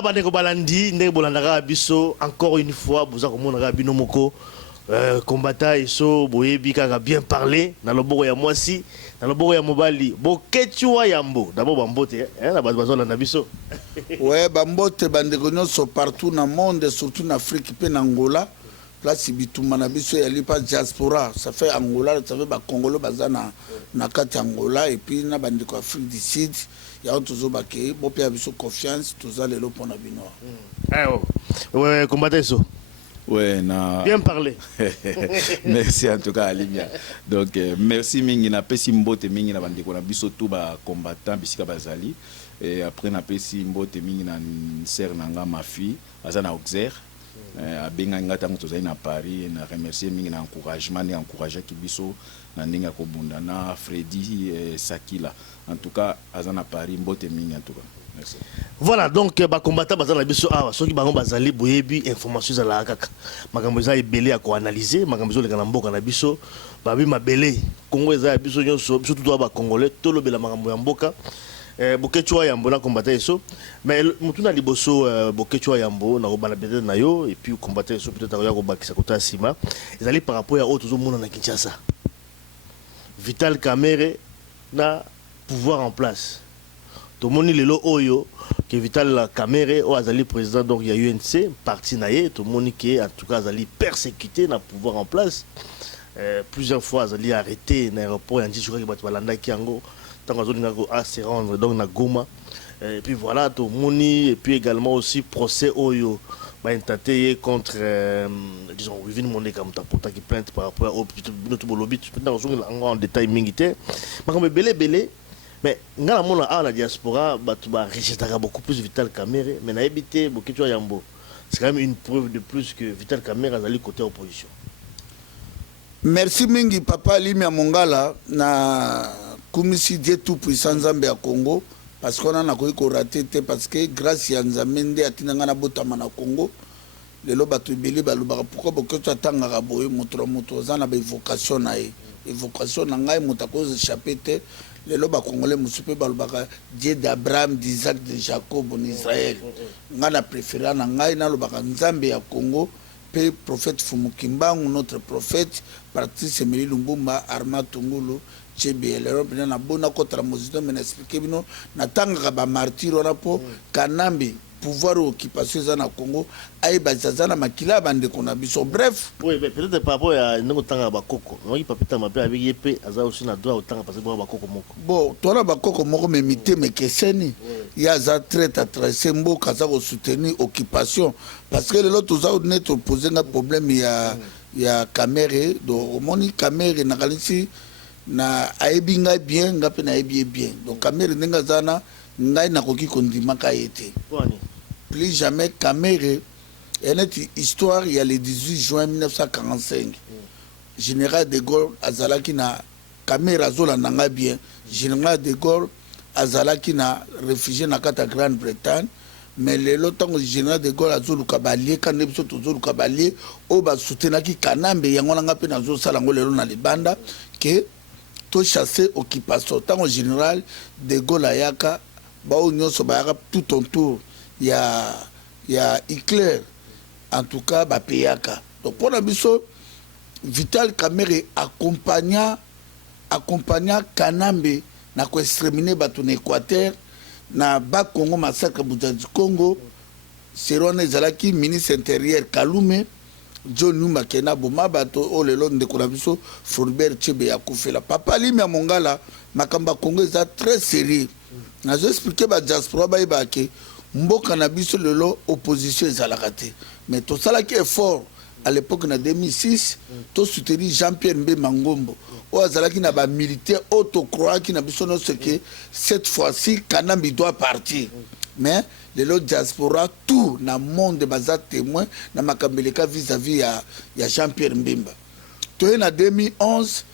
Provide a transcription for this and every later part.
Voilà, Bandeko Balandi, Ndeko Bolandaka Biso, encore une fois, vous avez mon Binomoko, combattant et so, Boyebi Kaka bien parlé, dans le Bogo ya Mwasi, dans le Bogo ya Mobali, Bokechua Yambo, d'abord Bambote, la base de Nabiso. Ouais, Bambote, Bandeko sont partout dans le monde, surtout en Afrique et en Angola. Place Bitouma Nabiso, il n'y a pas de diaspora, ça fait Angola, ça fait Congolo, Bazana, Nakati Angola, et puis na Bandeko Afrique du Sud. Il y a toujours baké, bon puis avec confiance, tout ça les lots pour Nabino. Ouais, combattre ça. Ouais, na. Bien parlé. Merci en tout cas Alimia. Donc merci mingi na pesi mbote mingi na bandeko na biso tout ba combattant bisika bazali et après na pesi mbote mingi na sœur nanga ma fille azana Auxerre. Abenga ngata ngo tozali na Paris na remercier mingi na encouragement ni encourager kibiso na ninga ko bunda na Freddy Sakila. En tout cas, Azana Paris, Mbote Mini en tout cas. Merci. Voilà, donc, les combattants, ceux qui ont bazali boyebi information à la kaka. Makamboza est belé à quoi analyser, makambozo les kanambo kanabiso, babi ma belé. Congo eza biso nyonso, surtout toi ba congolais, tout le bela makambo yamboka. Bokechua yambo na combattre eso, mais mutuna liboso bokechua yambo na robana bete na yo et puis combattre eso peut-être ya ko bakisa kota sima. Ezali par rapport à autres zo mona na Kinshasa. Vital Kamerhe na pouvoir en place. Tout le monde est là, Oyo, que Vital Kamerhe, ou Azali président donc il y a UNC, parti naïe, tout le monde qui en tout cas Azali persécuté, na pouvoir en place. Plusieurs fois Azali arrêté dans l'aéroport, il y a un petit qui va landa Kiango, tant qu'on a se rendre donc na Goma. Et puis voilà, tout le monde et puis également aussi procès Oyo. Bah, intenté contre, disons, Vivine Monde comme ta porte qui plainte par rapport au notre lobby, tu peux en détail militaire. Mais comme belé. Mais dans la diaspora, tu vas rejeter beaucoup plus Vital Kamerhe, mais na habité Bokechua Yambo. C'est quand même une preuve de plus que Vital Kamerhe a allé côté opposition. Merci mingi papa Limia Mongala na kumisi Dieu tout puissant Nzambe ya Congo parce qu'on a raté parce que grâce à Nzambe atinanga na botama na Congo lelo batu beli balobaka pourquoi Bokechua tangaka boye moto za na ba évocation na évocation na ngai motako échappé te les loba congolais musupe balobaka Dieu d'Abraham, d'Isaac, de Jacob en Israël. Ngana préféré na ngai na lobaka Nzambe ya Congo pe prophète Fumukimbangu notre prophète Patrice Emery Lumbumba Arma Tungulu CBL Europe na bona contre mozito mais expliquer bino na tanga ba martyr on a po Kanambi pouvoir occupation za na Congo ay bazazana makila bande kona biso bref oui mais peut-être par rapport à ndeko tanga ba koko oui papita mabe avec yep aza aussi na droit otanga parce que ba koko moko bon toi ba koko moko mais mité mais keseni ya za traite à tracer mboka za ko soutenir occupation parce que l'autre za net poser un problème ya Kamerhe donc moni Kamerhe na kalisi na aibi ngai bien ngape na aibi bien donc Kamerhe ndinga zana ngai na koki kondimaka ete plus jamais Kamerhe et notre histoire il y a le 18 juin 1945 général de Gaulle azalaki na Kamerhe azola nanga bien général de Gaulle azalaki na réfugié na kata Grande-Bretagne mais le lotang général de Gaulle azoluka balie kana biso tozoluka balie o ba soutenaki Kanambe yango nanga pe nazo sala ngo lelo na libanda que to chasser occupation tant général de Gaulle ayaka ba onyoso ba tout autour il y a Hitler en tout cas ba peyaka donc pour la biso Vital Kamerhe accompagna Kanambe na ko exterminer bato na Équateur na ba Congo massacre Bujaji Congo Serone Zalaki ministre intérieur Kalume John Numba Kena boma bato o lelo ndeko na biso Fulbert Chebe ya kufela papa Limia Mongala makamba Congo est très sérieux na je expliquer ba diaspora ba ibake mboka na biso lelo opposition ezalaka te mais tout ça là qui est fort à l'époque en 2006 to soutenir Jean-Pierre Mbemba Ngombo o azalaki na ba militaire autocroix qui na biso no ce que cette fois-ci Kanambe doit partir mais lelo diaspora tout na monde baza témoin na makambeleka vis-à-vis ya Jean-Pierre Mbemba to na 2011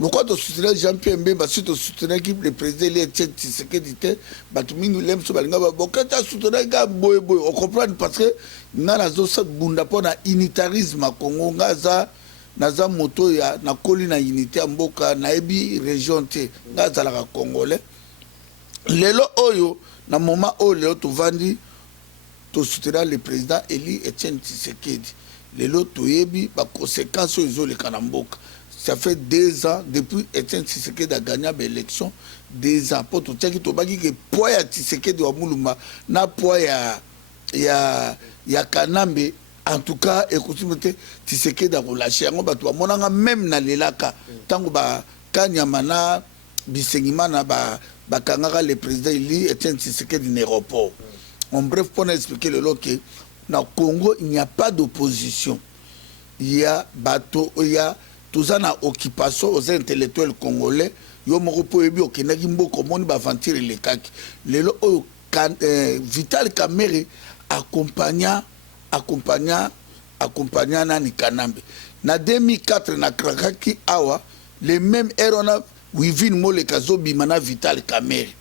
pourquoi tu soutiens Jean-Pierre Mbemba si tu soutiens le président il est Tshisekedi te batumingu lem so balinga ba bokata soutiens ga boy on comprend parce que na zo sa bunda pona unitarisme à Congo ngaza naza moto ya na koli na unité mboka na ebi région te ngaza la congolais lelo oyo na moment oyo lelo tu vandi to soutenir le président Eli Etienne Tshisekedi. Lelo toyebi ba conséquences aux les Kanamboka. Ça fait 2 ans depuis Etienne Tshisekedi a gagné l'élection. 2 ans pour tout ça qui tobaki que poids ya Tshisekedi wa muluma na poids ya Kanambe. En tout cas, écoutez, Tshisekedi a relâché. On va tout monanga même na lelaka tango ba kanyamana bisengimana ba kangaka le président Eli Etienne Tshisekedi n'aéroport. En bref, pour expliquer le lot que dans le Congo, il n'y a pas d'opposition. Il y a bateau, il y a tout ça dans occupation aux intellectuels congolais. Il y a un peu de qui n'a pas de aventure les kaki. Le lot Vital Kamerhe accompagnant Nani Kanambe. Na 2004 na Krakaki awa les mêmes erreurs Wivin Mole Kazobi mana Vital Kamerhe.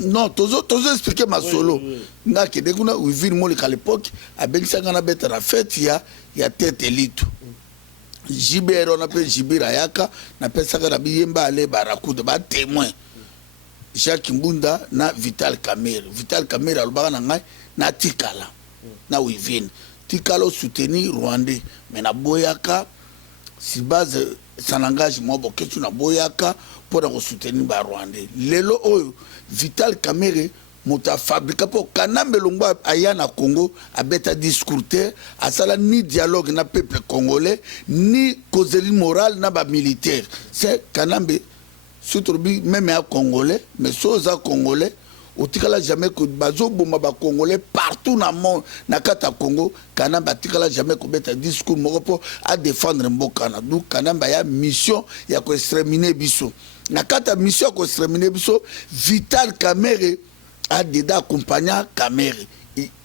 Non, tozo expliquer ma solo. Nga ke dekuna Wivin Mole à l'époque a bengisanga na beta na fête ya tête elite. Jibero na pe Jibira yaka na pesaka na biyemba ale barakuda ba témoin. Jacques Mbunda na Vital Kamerhe. Vital Kamerhe alobaka na ngai na tikala na Wivin. Tikala soutenir Rwandais mais na boyaka si base ça n'engage moi beaucoup tu na boyaka pour soutenir ba Rwandais. Lelo oyo Vital Kamerhe mota fabriqué pour Kanambe Longwa aya na Congo a beta discourter a sala ni dialogue na peuple congolais ni causerie morale na ba militaire. C'est Kanambe surtout même à congolais mais soza congolais otikala jamais que bazo boma ba congolais partout na monde na kata Congo Kanambe atikala jamais ko beta discours moko à défendre mboka na donc Kanambe ya mission ya ko exterminer biso na kata mission ko exterminer biso Vital Kamerhe a déjà accompagné Kamerhe.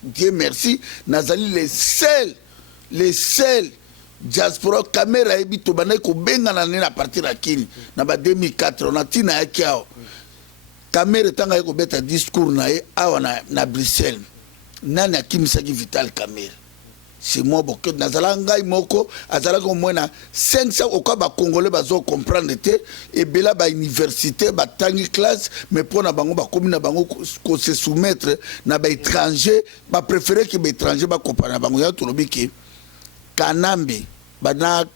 Dieu merci nazali les seuls diaspora Kamerhe ebi to bana ko benga na na partir à Kini na ba 2004 on a tina yakiao Kamerhe tanga ko beta discours na e awa na Bruxelles nani akimisaki Vital Kamerhe c'est moi beaucoup nazala ngai moko azala ko mona 500 au ka ba congolais bazo comprendre te et bela ba université ba tangi classe mais pour na bango ba commune na bango ko se soumettre na ba étranger ba préférer que ba étranger ba comprendre bango ya to lobiki Kanambe bana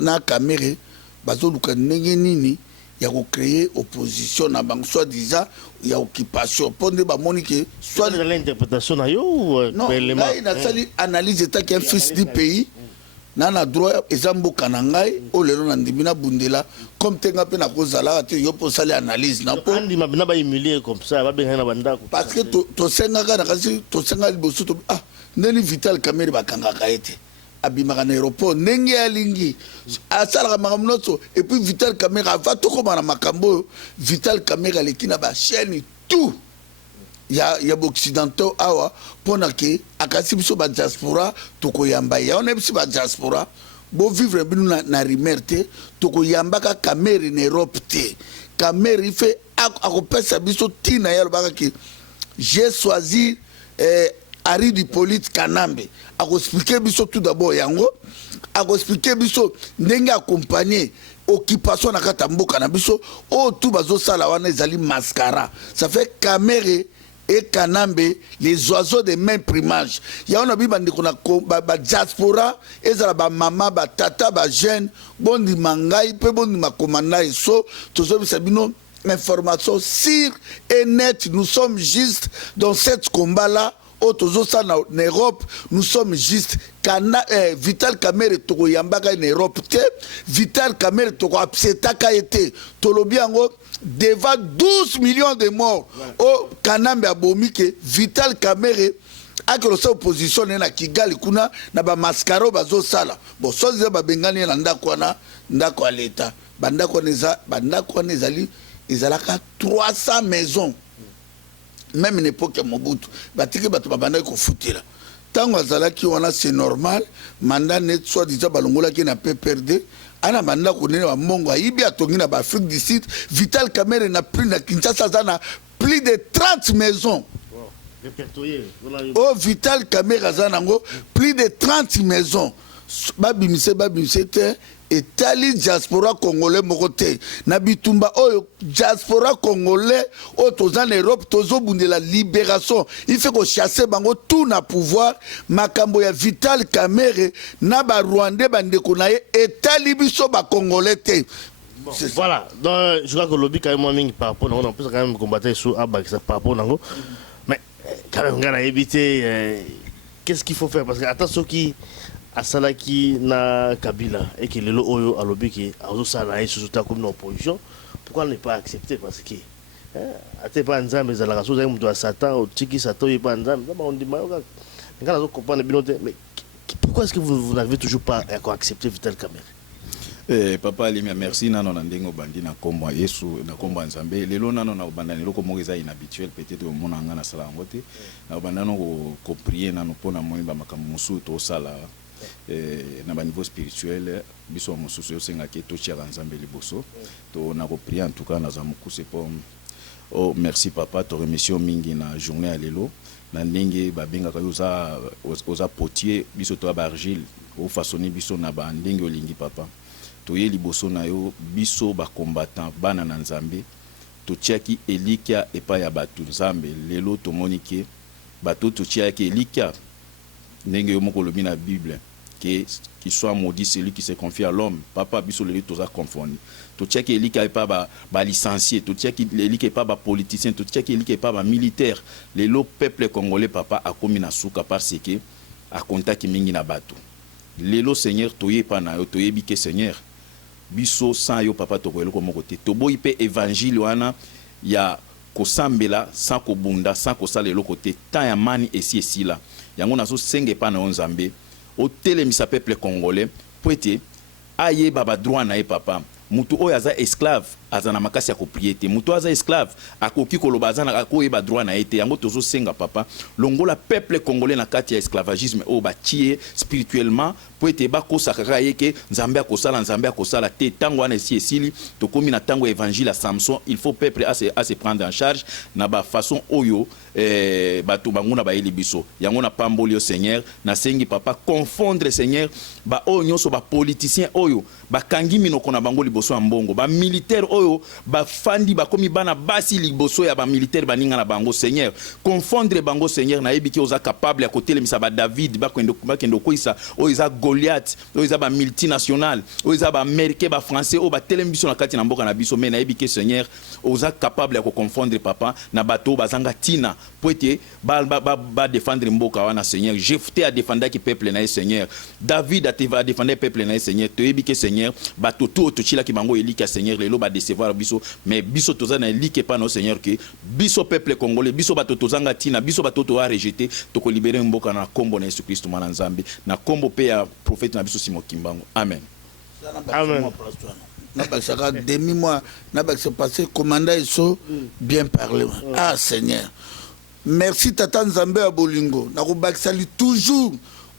na Kamerhe bazo luka ndenge nini ya ko créer opposition na bango soit disant ya occupation pondé ba monique soit dans l'interprétation na yo non là il a sali analyse état qui est fils du pays nana droit ezambo kanangai o lelo na ndimina bundela comme tenga pe na kozala te yo po sali analyse na po andi mabina ba humilier comme ça ba benga na banda parce que to senga kana kasi to senga liboso to ndeni Vital Kamerhe bakanga kaete abimaka na aéroport ndenge alingi asalaka makambo nyonso et puis Vital Kamerhe ava tokoma na makambo Vital Kamerhe aleki na bachaîne tout ya baoccidentaux awa mpona ke akasi biso badiaspora tokoyamba ye ona biso badiaspora bovivre bino na rimer te tokoyambaka Kamerhe na Europe te Kamerhe ife akopesa biso ntina ye alobaka ke j'ai choisi Ari du Polite Kanambe a expliqué biso tout d'abord yango a expliqué biso ndenge accompagner occupation na kata mboka na biso o tout bazo sala wana ezali mascara ça fait Kamerhe et Kanambe les oiseaux de même primage ya on a bi bandi kona ba diaspora ezala ba mama ba tata ba jeune bondi mangai pe bondi makomanda eso tozo bisabino information sûre et nette nous sommes juste dans cette combat là en Europe, nous sommes juste Vital Kamerhe toko yambaka en Europe te Vital Kamerhe toko absetaka ete tolobiango devant 12 millions de morts au Kanambe abomike Vital Kamerhe akelo sa opposition na Kigali kuna na ba mascaro bazo sala bon sozi ba bengani na ndako na ndako l'État bandako nezali ezalaka 300 maisons. Même une époque Mobutu batiki bato babanda ko futela tango azalaki wana c'est normal mandat net soit disant balongola ki na PPRD ana banda ko nene ba mongo ayibi atongi na ba Afrique du Sud Vital Kamerhe na plus na Kinshasa zana plus de 30 maisons oh Vital Kamerhe zana ngo plus de 30 maisons babimise te etali diaspora congolais moko te na bitumba oyo diaspora congolais oyo toza na Europe tozobundela libération il faut ko chasser bango tout na pouvoir makambo ya Vital Kamerhe na ba Rwandais bandeko na ye etali biso ba congolais te. Bon, voilà, donc je crois que le lobby quand même par rapport à nous, on peut quand même combattre sur Abak par rapport à nous. Mais quand même, on a évité. Qu'est-ce qu'il faut faire? Parce que attention qui a Salaki na Kabila et que le Oyo a lobby qui a aussi ça na sous comme une opposition. Pourquoi ne pas accepter? Parce que ate pas nzambe za la raison de Satan ou tiki Satan est pas nzambe. On dit mais quand on comprend mais pourquoi est-ce que vous n'avez toujours pas accepté Vital Kamerhe? Papa Alimia, merci nano nandengo bandi na kombo Yesu na kombo Nzambe. Lelo nano na banda lelo ko mongeza inhabituel peut-être mona nga na sala ngote. Na banda nano ko prier nano pona moyimba makambo musu to sala na ba niveau spirituel biso mususu yo senga ke to chia Nzambe liboso. To na ko prier en tout cas na za mukuse po. Oh merci papa to remission mingi na journée à lelo. Na ndenge ba benga ka oza potier biso to ba argile o façonner biso na ba ndenge olingi papa. Toye liboso na yo biso ba combattant bana na Nzambe to tiaki elikia epa ya batu Nzambe lelo to monike bato to tiaki elikia ndenge yo moko lobi na Bible que qui soit maudit celui qui se confie à l'homme papa biso lelo toza confondre to tiaki elikia epa ba licencié to tiaki elikia epa ba politicien to tiaki elikia epa ba militaire lelo peuple congolais papa akomi na suka parce que a contact mingi na bato lelo Seigneur toye pa na yo toye bike Seigneur biso sans yo papa tokoyelo ko mokote to boyi pe évangile wana ya kosambela sans kobunda sans kosala eloko te tant ya mani esi la yango nazo senge pa na Nzambe o telemisa peuple congolais poete aye baba droit na ye papa mutu oyo aza esclave azana makasi ya kopriete mutu aza esclave akoki koloba azana akoyeba droit na ete yango tozo senga papa longola peuple congolais na kati ya esclavagisme o batie spirituellement po ete bakosaka kaka ye ke Nzambe akosala te tango wana esi esili tokomi na tango évangile à Samson il faut peuple à se prendre en charge na ba façon oyo bato banguna ba yeli biso yango na pamboli yo Seigneur na sengi papa confondre Seigneur ba oyo nyonso ba politicien oyo bakangi minoko na bango liboso ya mbongo ba militaire oyo ba fandi ba komi bana basi liboso ya ba militaire baninga na bango Seigneur confondre bango Seigneur na yebiki oza capable ya kotelemisa ba David ba kendo koisa oyo za Goliath oyo za ba multinational oyo za ba américain ba français oyo ba telembiso na kati na mboka na biso mais na yebiki Seigneur oza capable ya ko confondre papa na bato bazanga tina poete ba défendre mboka wana Seigneur Jephthé a défendre ki peuple na Seigneur David a défendre peuple na Seigneur to yebiki Seigneur bato tout tochila ki bango elika Seigneur lelo ba décevoir biso mais biso toza na elike pa no Seigneur que biso peuple congolais biso bato tozanga tina biso bato to a rejeter to ko libérer mboka na kombo na Yesu Christ mwana Nzambe na kombo pe ya prophète na biso Simon Kimbangu amen amen na bakisaka demi mois na bakisa passé commandant eso bien parlé ah Seigneur merci tata Nzambe ya bolingo na ko bakisa li toujours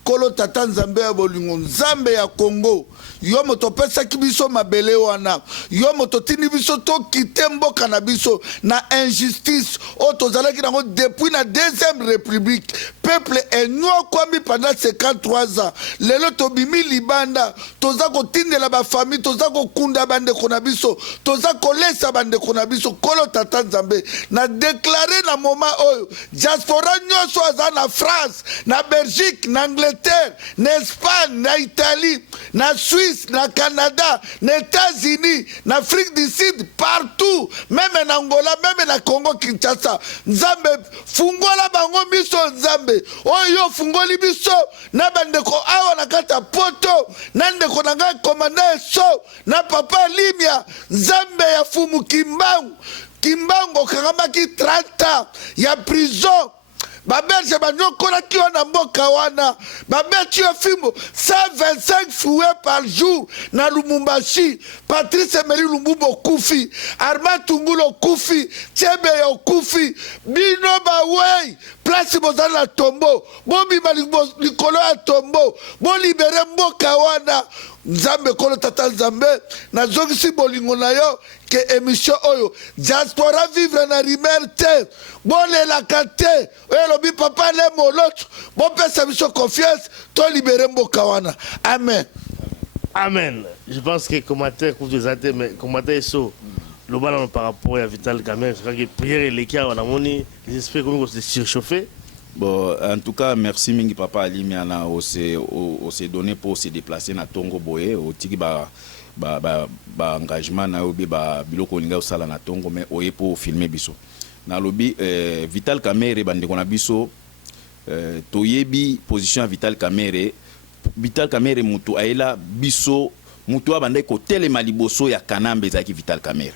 kolo tata Nzambe ya bolingo Nzambe ya Congo yo moto pesa kibiso mabele wana yo moto tini biso to kite mboka na biso na injustice o tozalaki nango depuis na deuxième république peuple enyo kwami pendant 53 ans lelo tobimi libanda toza kotindela ba famille toza kokunda bandeko na biso toza kolesa bandeko na biso kolo tata Nzambe na déclarer na moment oyo diaspora nyonso aza na France na Belgique na Angleterre na Espagne na Italie na Suisse na Canada na États-Unis na Afrique du Sud partout même na Angola même na Congo Kinshasa Nzambe fungola bango biso Nzambe oyo fungoli biso na bandeko awa na kata poto na ndeko na ngai commandant eso na papa Limia Nzambe ya fumu Kimbangu kangamaki 30 ans ya prison babelge banyokona kiwa na mboka wana babeti yo fimbo 125 fouets par jour na Lumumbashi Patrice Emery Lumumba kufi Armand Tungulo kufi Chebe yo kufi bino bawei place bozana na tombo bobi likolo ya tombo bo libere mboka wana Nzambe kolo tata Nzambe na zongisi bolingo na yo ke émission oyo diaspora vivre na rimel te bolela kate elobi papa le moloto bo pesa biso confiance to libere mboka wana amen Amen. Je pense que commentaire pour des athées, mais commentaire so le ballon par rapport à Vital Kamerhe, je crois que Pierre et les cas on a moni les esprits comme se surchauffer. Bon, en tout cas, merci mingi papa Alimiana au se donné pour se déplacer na Tongo Boye au tiki ba engagement na obi ba biloko linga osala na Tongo mais oye pour filmer biso. Na lobi Vital Kamerhe bande kona biso toyebi position à Vital Kamerhe mutu aela biso mutu abande ko telema liboso ya kanambe zaki Vital Kamerhe.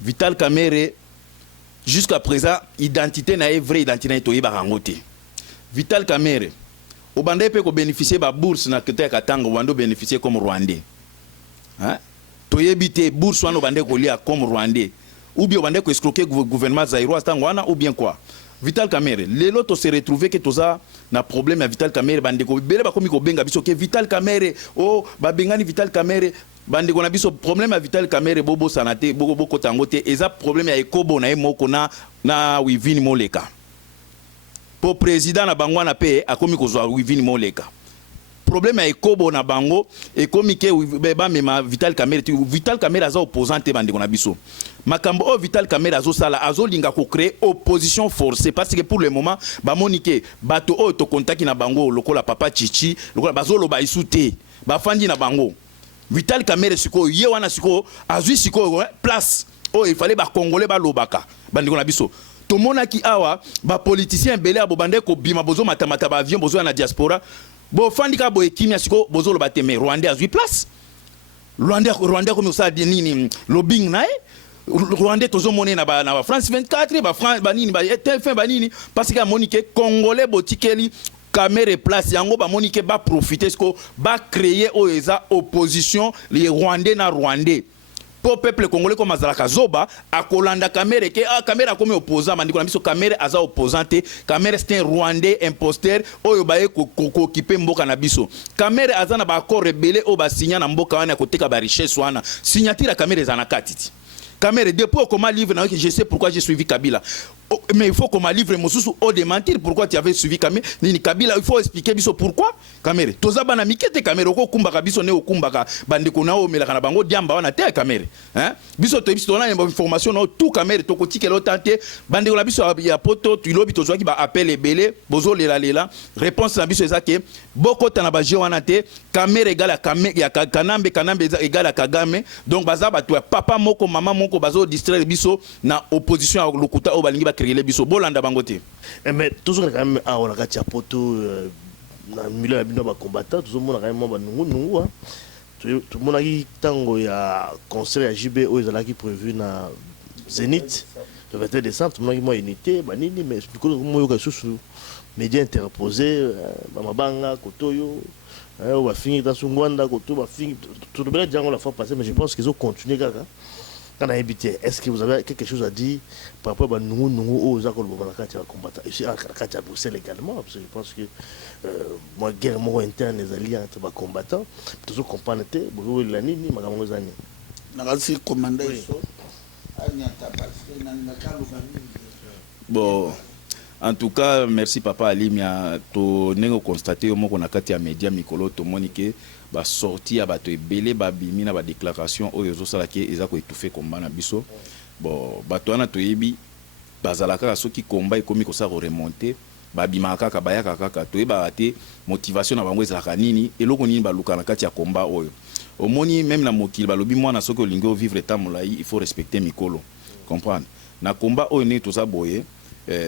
Vital Kamerhe jusqu'à présent identité na vraie identité na toyeba rangote. Vital Kamerhe au bande pe ko bénéficier ba bourse na kete katanga wando bénéficier comme rwandais. Hein? Toyebi te bourse wana bande ko lia comme rwandais. Ou bien bande ko escroquer gouvernement zaïrois tangwana ou bien quoi? Vital Kamerhe lelo to se retrouver que toza na problème à Vital Kamerhe bande ko bele ba komi ko benga biso que Vital Kamerhe oh ba bengani Vital Kamerhe bande ko na biso problème à Vital Kamerhe bobo sanate bobo kotangote eza problème ya ekobo na emoko na Wivini Moleka po président na bango na pe akomi ko zwa Wivini Moleka problème ya ekobo na bango ekomi ke ba mema Vital Kamerhe aza opposante bande ko na biso makambo o Vital Kamerhe azo sala azo linga ko créer opposition forcée parce que pour le moment ba monike bato o to contaki na bango lokola papa Chichi lokola bazolo ba isute ba fandi na bango Vital Kamerhe siko ye wana siko azui siko place o il fallait ba congolais ba lobaka bandiko na biso to monaki awa ba politicien belé abo bande ko bima bozo matamata ba avion bozo na diaspora bo fandi ka bo ekimia siko bozo loba te mais Rwanda azui place Rwanda comme ça nini lobbying nae Rwanda tozo mone na ba France 24 ba France ba nini ba TF1 ba nini parce que monique congolais botikeli Kamerhe place yango ba monique ba profiter ce ba créer oeza opposition les Rwandais na Rwandais pour peuple congolais comme azalaka zoba akolanda Kamerhe ke Kamerhe comme opposant mandiko na biso Kamerhe aza opposante Kamerhe c'est un Rwandais imposteur oyo ba ko occuper mboka na biso Kamerhe aza na ba accord rebelle o ba signa na mboka wana koteka ba richesse wana signature Kamerhe za na katiti Kamerhe depuis comment livre je sais pourquoi j'ai suivi Kabila mais il faut qu'on m'a livre Mosusu au démentir pourquoi tu avais suivi Kabila il faut expliquer biso pourquoi Kamerhe toza bana mikete Kamerhe ko kumbaka biso ne okumbaka bandeko na o melaka na bango diamba wana te Kamerhe hein biso to biso na information na tout Kamerhe to kotike lo tante bandeko na biso ya poto tu lobi to ki ba appel ebele bozo lela réponse na biso ezake boko tana ba je wana te Kamerhe égale ya kanambe égale à Kagame donc baza batu papa moko mama moko bazo distraire biso na opposition à lokuta o balingi ba créer biso bolanda bangote mais toujours quand même on a kati poto na milieu ya bino ba combattant toujours mona quand même ba nungu tout mona ki tango ya concert ya JB o ezalaki prévu na Zénith le 21 décembre tout mona ki mo unité ba nini mais biko mo yoka susu média interposé ba mabanga kotoyo on va finir dans Sungwanda koto ba finir tout le bien jango la fois passée mais je pense qu'ils ont continué kaka. Est-ce que vous avez quelque chose à dire par rapport à nous aux accords de la combattant ici à Bruxelles également parce que je pense que moi guerre interne les alliés entre les combattants toujours comprendre que vous la nini magamongo zani nakasi commandant iso anyata parce que bon en tout cas merci papa Alimia to nengo constater au moko na kati ya média mikolo to monique ba sorti ya bato ebele ba bimi na ba déclaration oyo zo sala ke eza ko étouffer combat na biso bon bato wana to yebi bazalaka soki combat ekomi ko sa remonter ba bima kaka bayaka kaka to yeba te motivation na bango ezalaka nini eloko nini ba luka na kati ya combat oyo omoni même na mokili balobi mwana soki olingo vivre temps molai il faut respecter mikolo comprendre na combat oyo ne to sa boye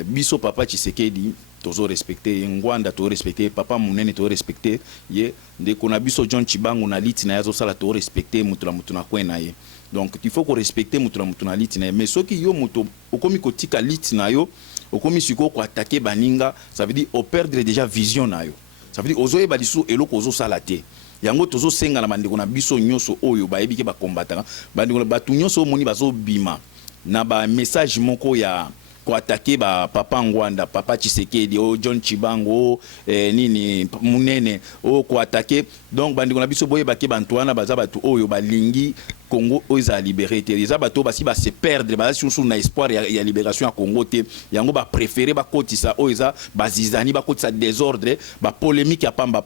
biso papa Tshisekedi tozo respecter ngwanda to respecter papa munene to respecter ye ndeko na biso John Chibangu na liti na yazo sala to respecter mutu na kwena ye donc il faut ko respecter mutu na liti na ye mais soki yo mutu okomi kotika liti na yo okomi siko ko attaquer baninga ça veut dire au perdre déjà vision na yo ça veut dire ozo yeba lisu eloko ozo sala te yango tozo senga na bandeko na biso nyoso oyo bayebi ke ba combattant bandeko na batu nyoso moni bazo bima na ba message moko ya ko attaquer ba papa Ngwanda papa Tshisekedi o John Chibango nini munene o ko attaquer donc bandiko na biso boye ba ke bantuana baza batu oyo balingi Congo oyo a libéré te eza bato basi ba se perdre ba sur na espoir ya libération ya Congo te yango ba préférer ba kotisa oyo eza bazizani ba kotisa désordre ba polémique ya pamba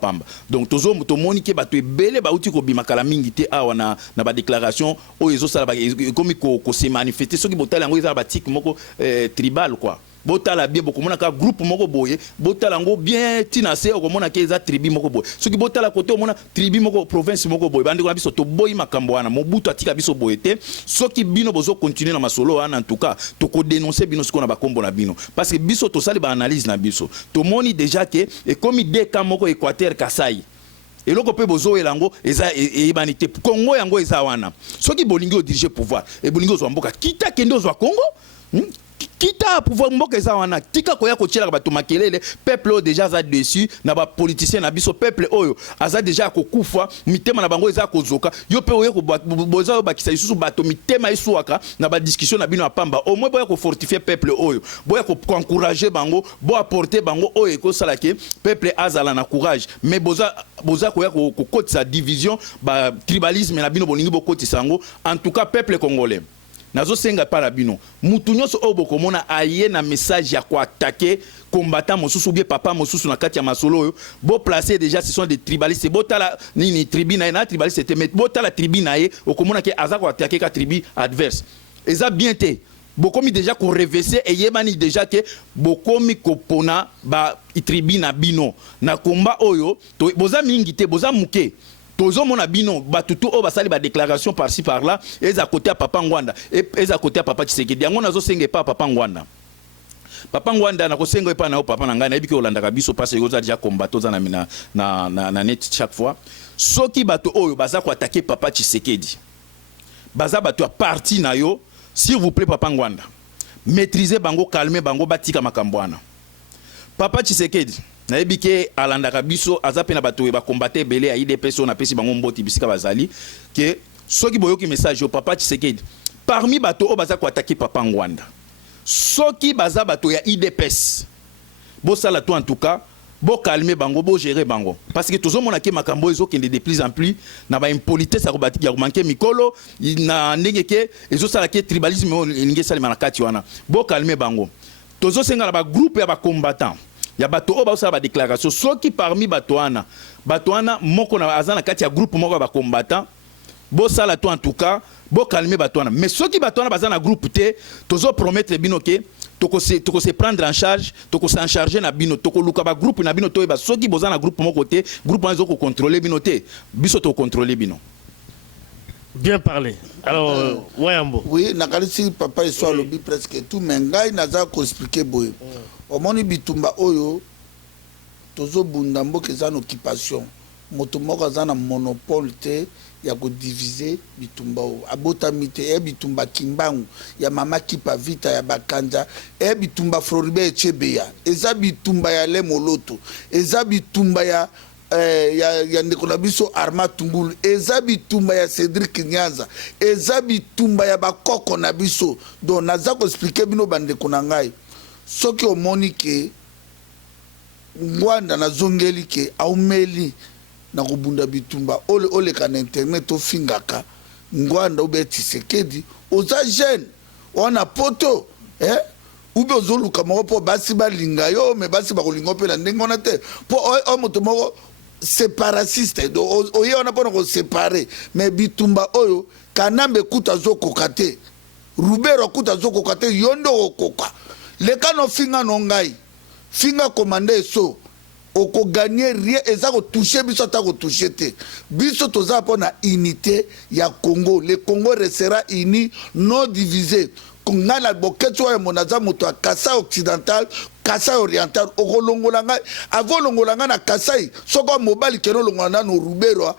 donc tozo tomoni ke bato ebele ba uti ko bimakala mingi te awa na ba déclaration oyo ezo sala ba comme ko se manifester soki botala yango eza ba tique moko tribal quoi botala bien bokomona ka groupe moko boye botala ngo bien tinase okomona ke eza tribu moko boye soki botala kote omona tribu moko province moko boye bandi ko biso to boyi makambo wana mobutu atika biso boye te soki bino bozo continuer na masolo wana en tout cas to ko dénoncer bino siko na bakombo na bino parce que biso to sali ba analyse na biso to moni déjà que et comme des cas moko Équateur Kasai eloko pe bozo elango eza eyebani te Congo yango eza wana soki bolingi o diriger pouvoir e bolingi ozwa mboka kita kende ozwa Congo kita pouvoir mboka eza wana tika koya kotiela bato makelele peuple oyo déjà aza dessus na ba politicien na biso peuple oyo aza déjà kokufa mitema na bango eza kozoka yo pe oye ko boza bakisa isusu bato mitema isuaka na ba discussion na bino apamba au moins boya ko fortifier peuple oyo boya ko encourager bango bo apporter bango oyo ko sala ke peuple azala na courage mais boza koya ko kotisa division ba tribalisme na bino bolingi bo kotisa ngo en tout cas peuple congolais nazo senga para bino mutu nyonso oyo bokomona aye na message ya ko attaquer combattant mosusu bien papa mosusu na kati ya masolo oyo bo placer déjà ce sont des tribalistes botala nini tribuna na tribaliste te mais botala tribuna ye okomona ke aza ko attaquer ka tribu adverse eza bien te bokomi déjà ko reverser et yebani déjà que bokomi kopona ba tribuna bino na combat oyo to boza mingi te boza muke tozo mona bino batutu o basali ba déclaration par-ci par-là eza côté à papa Ngwanda eza côté à papa Tshisekedi yango nazo senge pa papa Ngwanda na ko sengo pa na papa nanga na ebiki olanda ka biso parce que oza déjà combattre za na net chaque fois soki bato oyo baza ko attaquer papa Tshisekedi baza bato a parti na yo s'il vous plaît papa Ngwanda maîtriser bango calmer bango batika makambwana papa Tshisekedi na ebike alandaka biso azape na bato ba combattre belé a IDPS on apesi bango mboti bisika bazali que soki boyoki message au papa Tshisekedi parmi bato o baza ko attaquer papa Ngwanda soki baza bato ya IDPS bo sala to en tout cas bo calmer bango bo gérer bango parce que tozo mona ke makambo ezo kende de plus en plus na ba impolitesse ya kobati ya manquer mikolo na ndenge ke ezo sala ke tribalisme ninge sala manakati wana bo calmer bango tozo senga na ba groupe ya ba combattants ya bato o ba usala ba déclaration soki parmi bato wana moko na azana kati ya groupe moko ba combattant bo sala to en tout cas bo calmer bato wana mais soki bato wana bazana groupe te tozo promettre bino ke toko se prendre en charge toko se en charger na bino toko luka ba groupe na bino to ba soki bozana groupe moko te groupe wana zo ko contrôler bino te biso to contrôler bino. Bien parlé. Alors, Wayambo. Oui, nakalisi papa et soit lobby presque tout mais ngai naza ko expliquer boye. Omoni bitumba oyo tozo bunda mboka eza na occupation. Moto moko aza na monopole te ya ko diviser bitumba oyo. Abotami te e bitumba kimbangu ya mama kipa vita ya bakanja e bitumba Floribert Echebeya. Eza bitumba ya Lemoloto. Eza bitumba ya ndeko na biso Arma Tungulu eza bitumba ya Cédric Nyanza eza bitumba ya bakoko na biso donc naza ko expliquer bino bandeko na ngai soki omoni ke Ngwanda na zongeli ke aumeli na kubunda bitumba ole ka na internet ofingaka Ngwanda ube Tshisekedi oza jeune wana poto ube ozoluka moko po basi balinga yo me basi bakolinga pe na ndengona te po o moto moko séparatiste oye on a pas ko séparer mais bitumba oyo kanambe kuta zokoka te Rubero kuta zokoka te yondo okoka le kano finga no ngai finga commander so oko gagner rien eza ko toucher biso ta ko toucher te biso toza pona unité ya Congo le Congo restera uni non divisé ngala boketwa ya monaza moto a Kasai occidental Kasai oriental okolongola ngai avolongola ngai na Kasai soko mobali keno longola na Rubero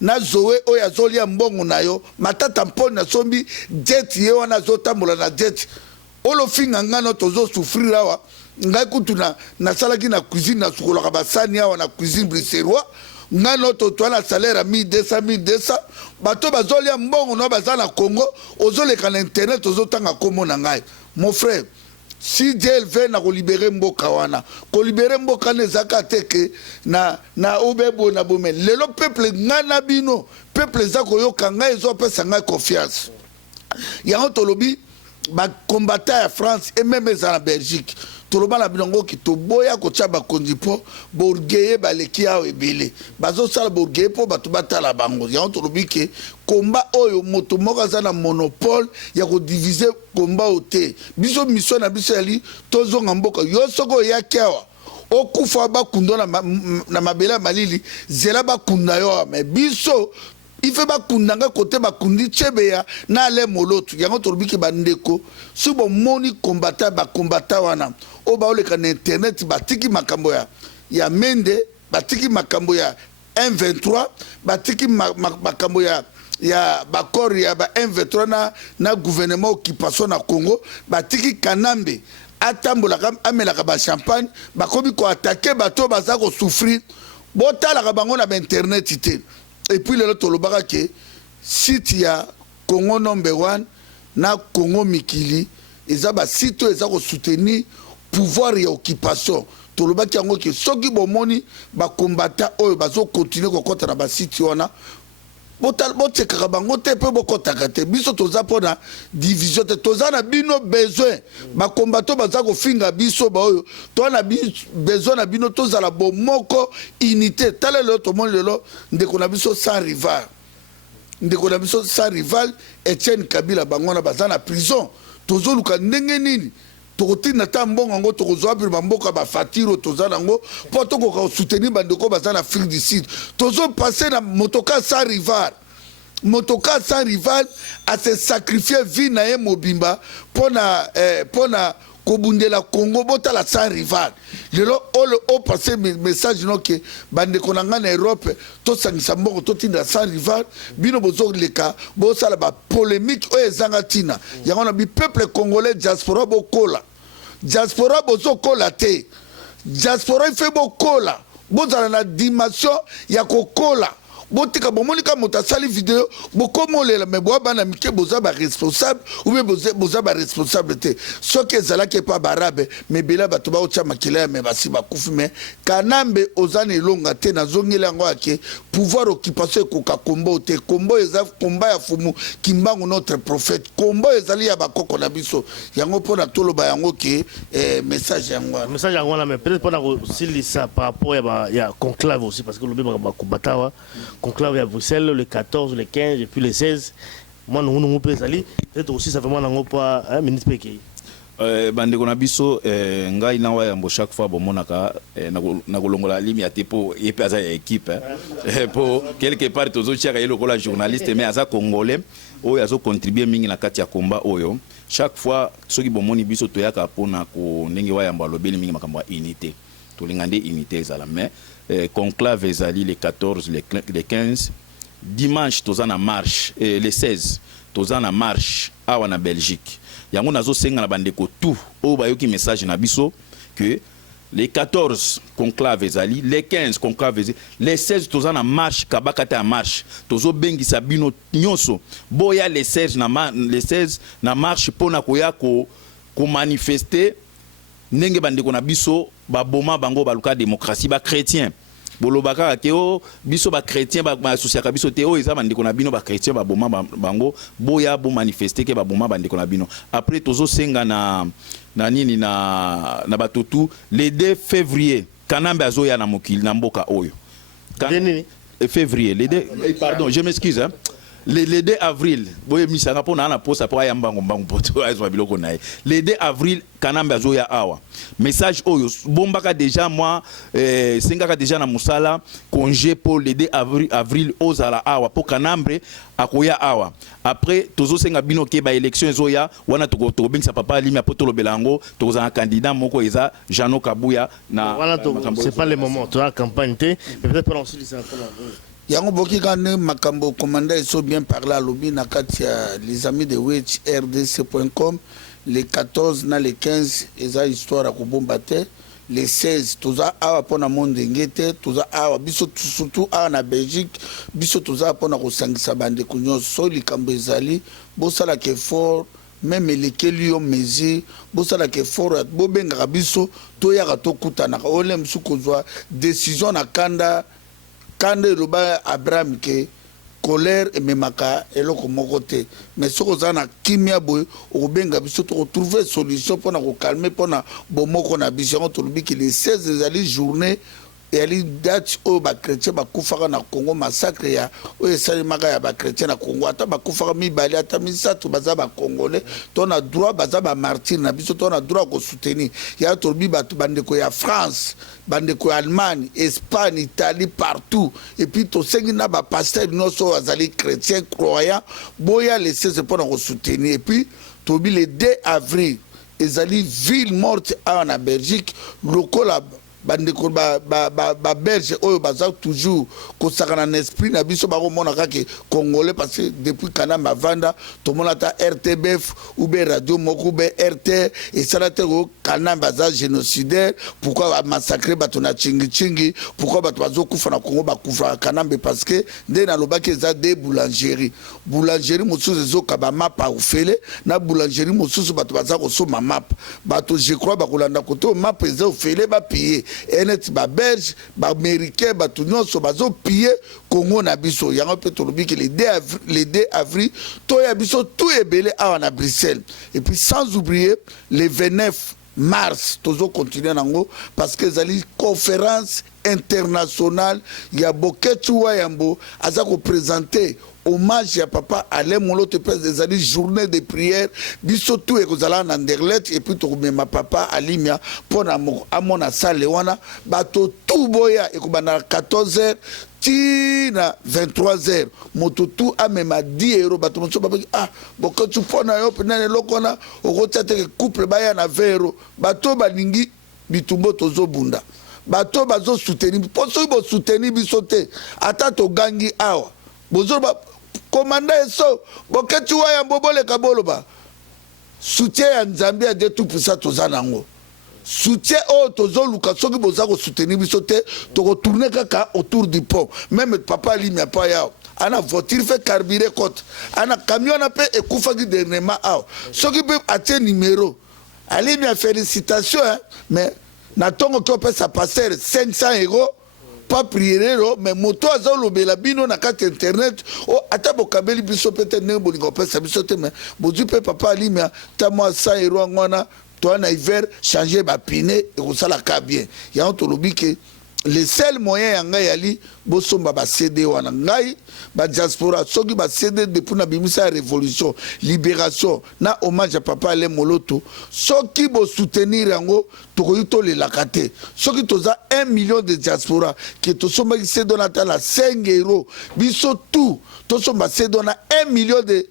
na Zoe oya zolia mbongo nayo matata mpona sombi jet ye wana zotambola na jet olo finga ngano tozo souffrir awa ngai kutu na salaki na cuisine na sukola basani awa na cuisine briserois ngano to toana salaire 1200 bato bazolia mbongo no bazana Congo ozoleka na internet ozotanga komo na ngai mon frère si Dieu veut na libérer mboka wana ko libérer mboka nezaka teke na obebo na bomé lelo peuple ngana bino peuple zako yoka ngai zo pesa ngai confiance yango tolobi ba combattant ya France et même en Belgique toloba na bilongo ki toboya ko tia bakonzi po borgeye baleki ya ebele bazo sala borgeye po batu batala bango yango tolobi ke komba oyo moto moko aza na monopole ya ko diviser komba ote biso mission na biso yali tozonga mboka yo soko ya kyawa okufa bakunda na mabele ya malili zela bakunda yo mais biso ife bakundanga kote bakundi chebeya na ale molotu yango tolobiki bandeko subo moni combattant wana o baoleka na internet batiki makambo ya mende batiki makambo ya M23 batiki makambo ya bakori ya ba M23 na gouvernement occupation na Congo batiki Kanambe atambolaka amelaka ba champagne bakomi ko attaquer bato baza ko souffrir botala bango na internet ite. Et puis le tolobaka ke site ya Congo #1 na Congo Mikili eza ba site eza ko soutenir pouvoir ya occupation tolobaki yango ke soki bomoni ba combattant oyo bazo continuer ko kota na ba site wana botekaka bango te pe bokotaka te biso toza pona division te toza na bino besoin ba combattant baza ko finga biso ba oyo to na besoin na bino tozala bomoko unité tala le to mon lelo ndeko na biso sans rival Etienne Kabila bango na baza na prison tozo luka ndenge nini tokotina ta mbongo ngo tokozwa bi mboka ba fatiro toza nango po tokoka soutenir bandeko baza na Afrique du Sud tozo passer na motoka sans rival a se sacrifier vie na ye mobimba pona kobundela Congo botala sans rival lelo o passer message no ke bandeko nanga na Europe to sangisa mbongo to tinda sans rival bino bozo leka bo sala ba polémique o ezanga tina yango na bi peuple congolais diaspora bokola diaspora bozo kola te diaspora fait bokola bozala na dimension ya kokola botika bomonika motasali vidéo bokomolela mais bana mike boza ba responsable ou bien boza ba responsable te soki ezalaki pa barabe mais bela bato ba ocha makila mais basi bakufi mais Kanambe ozana elonga te na zongela yango ake pouvoir occupation koka kombo te kombo eza komba ya fumu kimbangu notre prophète kombo ezali ya bakoko na biso yango pona toloba yango ke message yango là mais peut-être pona ko silisa par rapport ya conclave aussi parce que le bima ba kubatawa conclave à Bruxelles le 14, le 15 et puis le 16. Moi, nous peut aller. Peut-être aussi ça fait moi n'ango pas un minute péké. Bandeko na biso ngai na wayambo chaque fois bomonaka na kolongola limi ya tepo yepe aza équipe pour quelque part tozo chaka yelo kola journaliste mais aza congolais oyo azo contribuer mingi na kati ya combat oyo chaque fois soki bomoni biso toyaka pona ko ndenge wayambo alobeli mingi makambo ya unité tolingande unité ezala mais conclave ezali les 14 les 15 dimanche toza na marche les 16 toza na marche awa na Belgique yango nazo senga na bandeko tout o bayoki message na biso que les 14 conclave ezali les 15 conclave ezali les 16 toza na marche kabaka ta marche tozo bengisa bino nyonso boya les 16 na marche pona koya ko manifester ndenge bandeko na biso ba boma bango baluka démocratie ba chrétien bolobaka ke o biso ba chrétien ba associaka biso te o eza bandeko na bino ba chrétien ba boma bango boya bo manifester ke ba boma bandeko na bino après tozo senga na nini na batotu le 2 février Kanambe azoya na mokili na mboka oyo février le 2 pardon je m'excuse hein le 2 avril boye misanga pona na posa po ayambango mbango poto azwa biloko nae le 2 avril Kanambe azoya awa message oyo bombaka déjà moi sengaka déjà na musala congé pour le 2 avril ozala awa po Kanambe akoya awa après tozo senga bino ke ba élection ezoya wana toko bingisa papa limi apoto lobelango toza un candidat moko eza Jano Kabuya na voilà c'est pas le moment tu as campagne te peut-être pour ensuite ça yango boki kane makambo commandant eso bien parler à lobby na katia les amis de Witch rdc.com les 14 na les 15 eza histoire à kobomba te les 16 toza awa pona monde ngete toza awa biso surtout awa na Belgique biso toza pona kosangisa bande kunyo so likambo ezali bosala ke fort même elekeli yo mesure bosalaka effort bobengaka biso toyaka tokutanaka ole mosusu kozwa décision na kanda eloba Abraham ke colère ememaka eloko moko te mais soki oza na kimia boye okobenga biso tokotrouve solution mpona kokalme mpona bomoko na biso yango tolobi ke le 16 ezali journée eyali date oyo bakretien bakufaka na Congo massacre ya oyo esalemaka ya bakretien na Congo ata bakufaka mibale ata misato baza bakongolais to na droit baza bamartire na biso to na droit kosoutenir ya tolobi bato bandeko ya France bandeko ya Allemagne Espagne Italie partout et puis tosengi na bapaster nyonso oyo azali chrétien croyant boya le 16 mpona kosoutenir et puis tolobi le 2 avril ezali ville morte awa na Belgique lokola bandeko ba belge oyo baza toujours kosakana na esprit na biso bakomona kaka congolais parce que depuis kana mavanda tomona ta RTBF ou be radio moko be RT et ça te kana baza génocidaire pourquoi ba massacrer bato na chingi pourquoi bato bazo kufa na Congo bakufa kanambe parce que nde na lobaki za de boulangerie mosusu ezoka ba mapa ofele na boulangerie mosusu bato baza kosoma mapa bato je crois bakolanda koto mapa eza ofele ba piller enet ba belge ba américain bato nyonso bazo piller Congo na biso yango pe tolobi ke le 2 avril to ya biso tout ebele awa na Bruxelles et puis sans oublier le 29 mars tozo continuer nango parce que zali conférence internationale ya Boketu Wayambo aza ko présenter hommage ya papa Alain Moloto pèse des années journée de prière biso tout ekozala na Anderlecht et puis to ma papa Alimia pona amona sale wana bato tout boya ekobana 14h tina 23h moto tout amema 10 euros bato moso ba Boketu pona yo pena lokona okotia te couple baya na 20 euros bato balingi bitumbo tozo bunda bato bazo soutenir poso bo soutenir biso te ata to gangi awa bozo ba commanda eso Boketu Wayambo boleka boloba soutien ya Nzambe ya de tout puissant tozanango soutien o tozoluka soki boza ko soutenir biso te to retourner kaka autour du pont même papa Limia pa yao ana voiture fait carburé côte ana camion na pe ekufaki dernièrement awa soki pe atie numéro Alimia félicitations hein, mais na tongo to pe sa passer 500 euros pas priérero mais moto aza lobela bino na carte internet o ata bokabeli biso peut-être ne bolingo pesa biso te mais bozu pe papa Alimia ta moi 100 euros ngona toi na hiver changer ba pine et kosala ka bien ya on to lobi ke le seul moyen yanga yali bosomba ba CD wana ngai ba diaspora soki ba CD depuis na bimisa révolution libération na hommage à papa Alain Moloto soki bo soutenir yango to le lakate soki toza 1 million de diaspora qui to somba ki CD na tala 5 euros biso tout to somba CD na 1 million de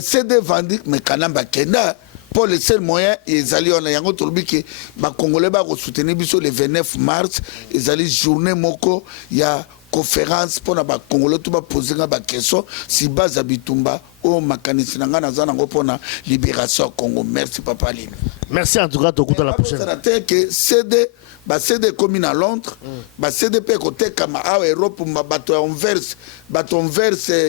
CD vendus mais kanamba kenda pour le seul moyen ezali on a yango tolobi ke ba congolais ba ko soutenir biso le 29 mars ezali journée moko ya conférence pour na ba congolais tout ba poser ba question si baza bitumba o makanisi na ngana za nango pona libération Congo. Merci papa Alim. Merci en tout cas tokuta la prochaine. Ça que CD ba CD commune à Londres ba CDP côté kama a Europe ma bato Anvers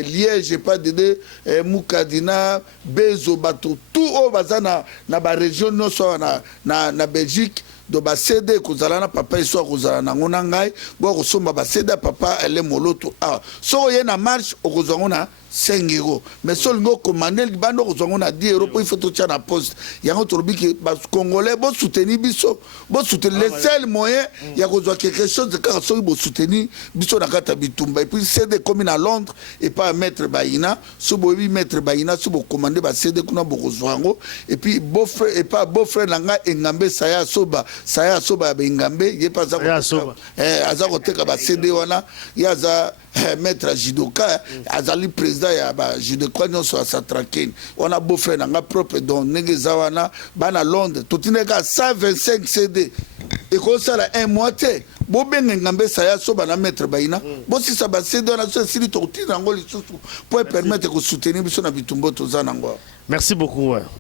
Liège pas de Mukadina Bezo bato tout au bazana na ba région no so na Belgique do ba CD kozala na papa iso kozala na ngona ngai bo ko somba ba CD papa Alain Moloto so ye na marche okozongo na 5 euros mais solingo commander bando kozongo na 10 euros pour il faut to tia na poste yango tolobi ke ba congolais bo soutenir biso bo soutenir le seul moyen ya kozwa quelque chose de car so bo soutenir biso na kata bitumba et puis CD commune à Londres et pas mettre Baïna so bo bi mettre Baïna so bo commander ba CD kuna bo kozwango et puis beau frère et pas beau frère nanga engambe saya soba ya bengambe ye pas za ko azako teka ba CD wana ya za maître judoka azali président ya ba judoka nyonso a satrakeni on a beau frère nanga propre donc nenge zawana bana Londres totineka 125 CD et comme ça la un mois te bo benga ngambe saya soba na maître Baïna bo si ça ba CD wana so sili totina ngoli susu pour permettre que soutenir biso na bitumbo tozana ngo. Merci beaucoup.